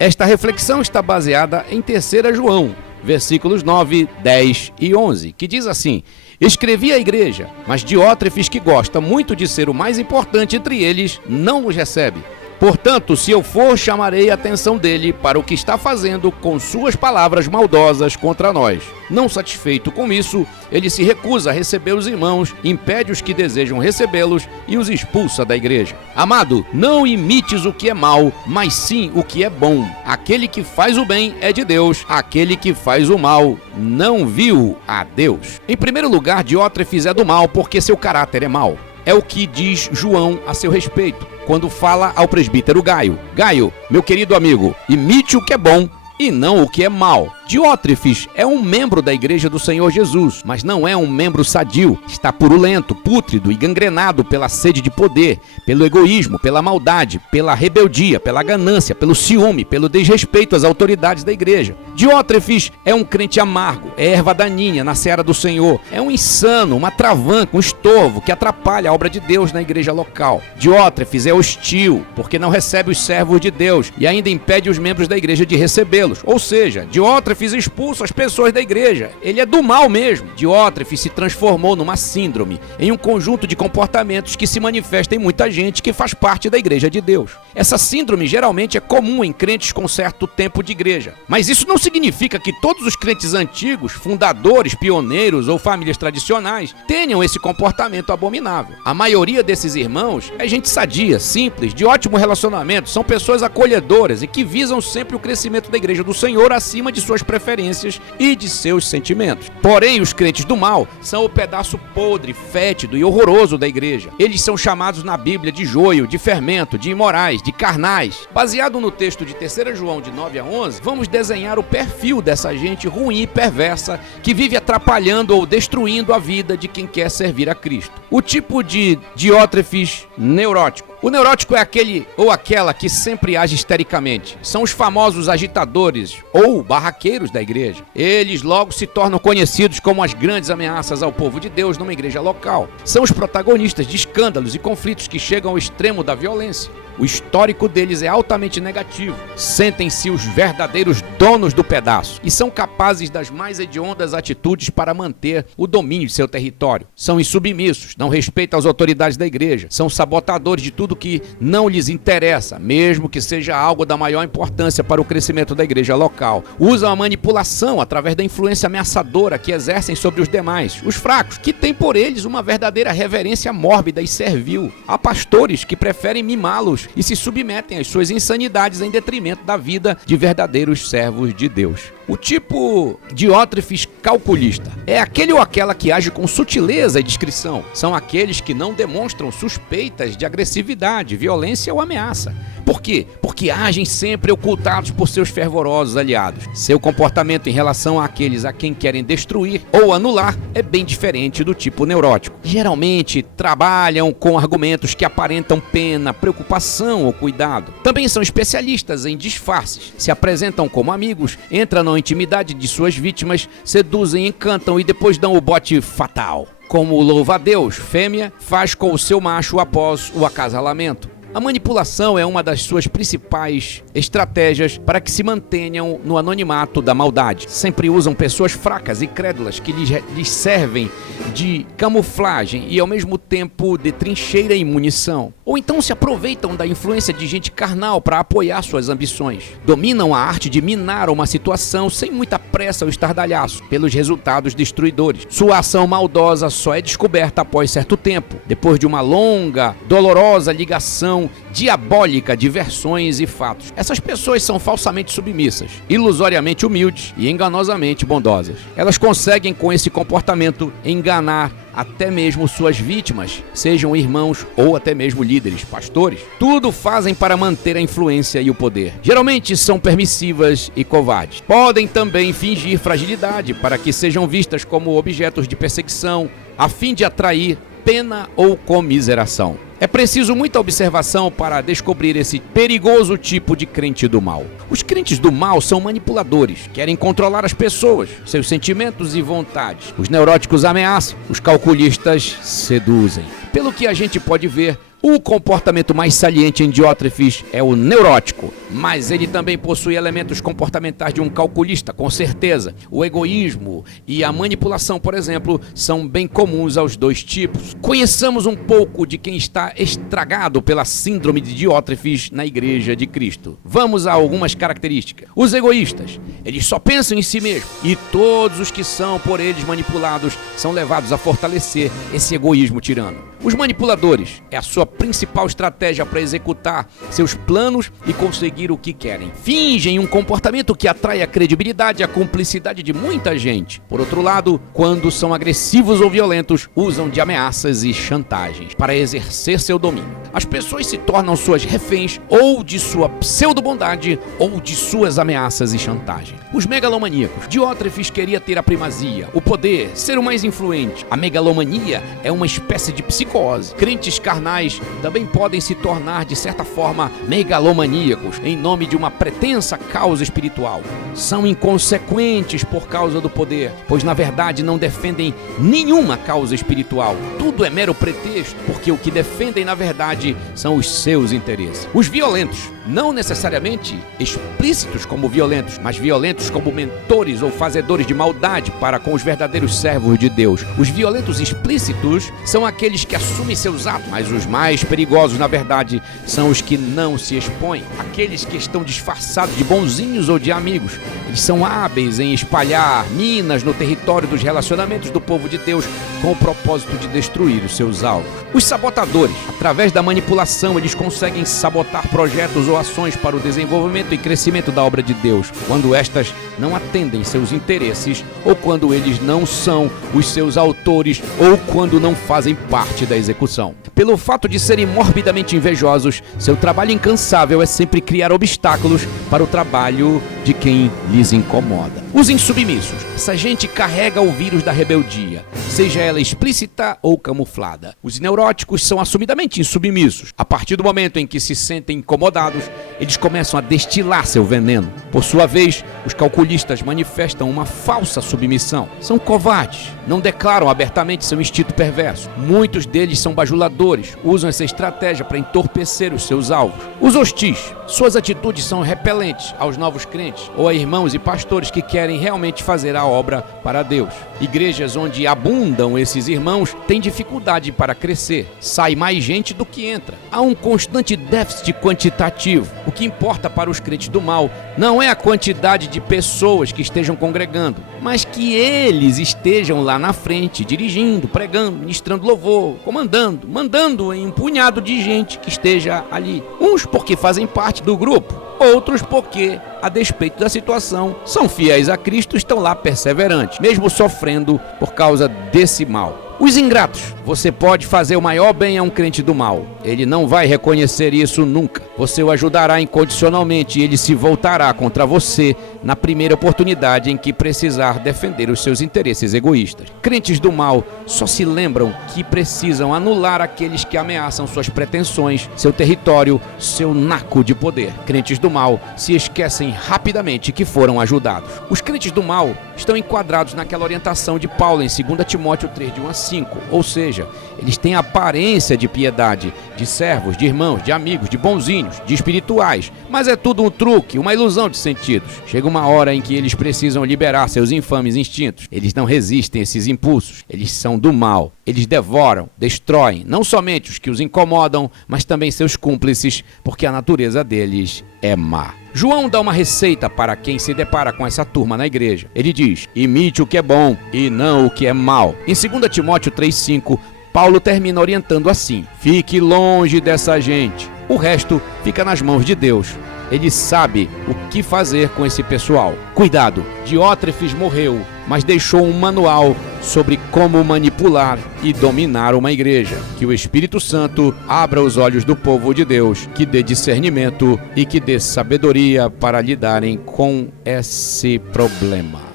Esta reflexão está baseada em 3 João, versículos 9, 10 e 11, que diz assim: escrevi à igreja, mas Diótrefes, que gosta muito de ser o mais importante entre eles, não os recebe. Portanto, se eu for, chamarei a atenção dele para o que está fazendo com suas palavras maldosas contra nós. Não satisfeito com isso, ele se recusa a receber os irmãos, impede os que desejam recebê-los e os expulsa da igreja. Amado, não imites o que é mal, mas sim o que é bom. Aquele que faz o bem é de Deus, aquele que faz o mal não viu a Deus. Em primeiro lugar, Diótrefes é do mal porque seu caráter é mau. É o que diz João a seu respeito, quando fala ao presbítero Gaio: Gaio, meu querido amigo, imite o que é bom e não o que é mal. Diótrefes é um membro da Igreja do Senhor Jesus, mas não é um membro sadio. Está purulento, pútrido e gangrenado pela sede de poder, pelo egoísmo, pela maldade, pela rebeldia, pela ganância, pelo ciúme, pelo desrespeito às autoridades da igreja. Diótrefes é um crente amargo, é erva daninha na seara do Senhor, é um insano, uma travanca, um estorvo que atrapalha a obra de Deus na igreja local. Diótrefes é hostil, porque não recebe os servos de Deus e ainda impede os membros da igreja de recebê-los. Ou seja, Diótrefes expulsa as pessoas da igreja. Ele é do mal mesmo. Diótrefes se transformou numa síndrome, em um conjunto de comportamentos que se manifesta em muita gente que faz parte da igreja de Deus. Essa síndrome geralmente é comum em crentes com certo tempo de igreja. Mas isso não significa que todos os crentes antigos, fundadores, pioneiros ou famílias tradicionais tenham esse comportamento abominável. A maioria desses irmãos é gente sadia, simples, de ótimo relacionamento, são pessoas acolhedoras e que visam sempre o crescimento da igreja do Senhor acima de suas preferências e de seus sentimentos. Porém, os crentes do mal são o pedaço podre, fétido e horroroso da igreja. Eles são chamados na Bíblia de joio, de fermento, de imorais, de carnais. Baseado no texto de 3 João de 9 a 11, vamos desenhar o perfil dessa gente ruim e perversa que vive atrapalhando ou destruindo a vida de quem quer servir a Cristo. O tipo de Diótrefes neurótico. O neurótico é aquele ou aquela que sempre age histericamente. São os famosos agitadores ou barraqueiros da igreja. Eles logo se tornam conhecidos como as grandes ameaças ao povo de Deus numa igreja local. São os protagonistas de escândalos e conflitos que chegam ao extremo da violência. O histórico deles é altamente negativo. Sentem-se os verdadeiros donos do pedaço e são capazes das mais hediondas atitudes para manter o domínio de seu território. São insubmissos, não respeitam as autoridades da igreja, são sabotadores de tudo que não lhes interessa, mesmo que seja algo da maior importância para o crescimento da igreja local. Usam a manipulação através da influência ameaçadora que exercem sobre os demais, os fracos, que têm por eles uma verdadeira reverência mórbida e servil. Há pastores que preferem mimá-los e se submetem às suas insanidades em detrimento da vida de verdadeiros servos de Deus. O tipo Diótrefes calculista é aquele ou aquela que age com sutileza e discrição. São aqueles que não demonstram suspeitas de agressividade, violência ou ameaça. Por quê? Porque agem sempre ocultados por seus fervorosos aliados. Seu comportamento em relação àqueles a quem querem destruir ou anular é bem diferente do tipo neurótico. Geralmente trabalham com argumentos que aparentam pena, preocupação ou cuidado. Também são especialistas em disfarces. Se apresentam como amigos, entram na intimidade de suas vítimas, seduzem, encantam e depois dão o bote fatal. Como o louva-a-Deus, fêmea, faz com o seu macho após o acasalamento. A manipulação é uma das suas principais estratégias para que se mantenham no anonimato da maldade. Sempre usam pessoas fracas e crédulas que lhes servem de camuflagem e ao mesmo tempo de trincheira e munição. Ou então se aproveitam da influência de gente carnal para apoiar suas ambições. Dominam a arte de minar uma situação sem muita pressa ou estardalhaço, pelos resultados destruidores. Sua ação maldosa só é descoberta após certo tempo, depois de uma longa, dolorosa ligação diabólica de versões e fatos. Essas pessoas são falsamente submissas, ilusoriamente humildes e enganosamente bondosas. Elas conseguem com esse comportamento enganar até mesmo suas vítimas, sejam irmãos ou até mesmo líderes, pastores. Tudo fazem para manter a influência e o poder. Geralmente são permissivas e covardes. Podem também fingir fragilidade para que sejam vistas como objetos de perseguição, a fim de atrair pena ou comiseração. É preciso muita observação para descobrir esse perigoso tipo de crente do mal. Os crentes do mal são manipuladores, querem controlar as pessoas, seus sentimentos e vontades. Os neuróticos ameaçam, os calculistas seduzem. Pelo que a gente pode ver, O comportamento mais saliente em Diótrefes é o neurótico, mas ele também possui elementos comportamentais de um calculista, com certeza. O egoísmo e a manipulação, por exemplo, são bem comuns aos dois tipos. Conheçamos um pouco de quem está estragado pela síndrome de Diótrefes na Igreja de Cristo. Vamos a algumas características. Os egoístas, eles só pensam em si mesmos, e todos os que são por eles manipulados são levados a fortalecer esse egoísmo tirano. Os manipuladores é a sua principal estratégia para executar seus planos e conseguir o que querem. Fingem um comportamento que atrai a credibilidade e a cumplicidade de muita gente. Por outro lado, quando são agressivos ou violentos, usam de ameaças e chantagens para exercer seu domínio. As pessoas se tornam suas reféns ou de sua pseudo-bondade ou de suas ameaças e chantagens. Os megalomaníacos. Diótrefes queria ter a primazia, o poder, ser o mais influente. A megalomania é uma espécie de psicose. Crentes carnais também podem se tornar, de certa forma, megalomaníacos em nome de uma pretensa causa espiritual. São inconsequentes por causa do poder, pois na verdade não defendem nenhuma causa espiritual. Tudo é mero pretexto, porque o que defendem na verdade são os seus interesses. Os violentos, não necessariamente explícitos como violentos, mas violentos como mentores ou fazedores de maldade para com os verdadeiros servos de Deus. Os violentos explícitos são aqueles que assumem seus atos, mas os mais perigosos, na verdade, são os que não se expõem. Aqueles que estão disfarçados de bonzinhos ou de amigos. Eles são hábeis em espalhar minas no território dos relacionamentos do povo de Deus com o propósito de destruir os seus alvos. Os sabotadores, através da manipulação, eles conseguem sabotar projetos ou ações para o desenvolvimento e crescimento da obra de Deus, quando estas não atendem seus interesses, ou quando eles não são os seus autores, ou quando não fazem parte da execução. Pelo fato de serem morbidamente invejosos, seu trabalho incansável é sempre criar obstáculos para o trabalho de quem lhes incomoda. Os insubmissos. Essa gente carrega o vírus da rebeldia, seja ela explícita ou camuflada. Os neuróticos são assumidamente insubmissos. A partir do momento em que se sentem incomodados, eles começam a destilar seu veneno. Por sua vez, os calculistas manifestam uma falsa submissão. São covardes, não declaram abertamente seu instinto perverso. Muitos deles são bajuladores, usam essa estratégia para entorpecer os seus alvos. Os hostis. Suas atitudes são repelentes aos novos crentes ou a irmãos e pastores que querem realmente fazer a obra para Deus. Igrejas onde abundam esses irmãos têm dificuldade para crescer. Sai mais gente do que entra. Há um constante déficit quantitativo. O que importa para os crentes do mal não é a quantidade de pessoas que estejam congregando, mas que eles estejam lá na frente, dirigindo, pregando, ministrando louvor, comandando, mandando em um punhado de gente que esteja ali. Uns porque fazem parte do grupo, outros porque, a despeito da situação, são fiéis a Cristo e estão lá perseverantes, mesmo sofrendo por causa desse mal. Os ingratos. Você pode fazer o maior bem a um crente do mal. Ele não vai reconhecer isso nunca. Você o ajudará incondicionalmente e ele se voltará contra você na primeira oportunidade em que precisar defender os seus interesses egoístas. Crentes do mal só se lembram que precisam anular aqueles que ameaçam suas pretensões, seu território, seu naco de poder. Crentes do mal se esquecem rapidamente que foram ajudados. Os crentes do mal estão enquadrados naquela orientação de Paulo em 2 Timóteo 3, de 1 a 5, ou seja, eles têm aparência de piedade, de servos, de irmãos, de amigos, de bonzinhos, de espirituais, mas é tudo um truque, uma ilusão de sentidos. Chega uma hora em que eles precisam liberar seus infames instintos. Eles não resistem a esses impulsos, eles são do mal. Eles devoram, destroem, não somente os que os incomodam, mas também seus cúmplices, porque a natureza deles é má. João dá uma receita para quem se depara com essa turma na igreja. Ele diz: imite o que é bom e não o que é mal. Em 2 Timóteo 3,5, Paulo termina orientando assim: fique longe dessa gente. O resto fica nas mãos de Deus. Ele sabe o que fazer com esse pessoal. Cuidado, Diótrefes morreu, mas deixou um manual sobre como manipular e dominar uma igreja. Que o Espírito Santo abra os olhos do povo de Deus, que dê discernimento e que dê sabedoria para lidarem com esse problema.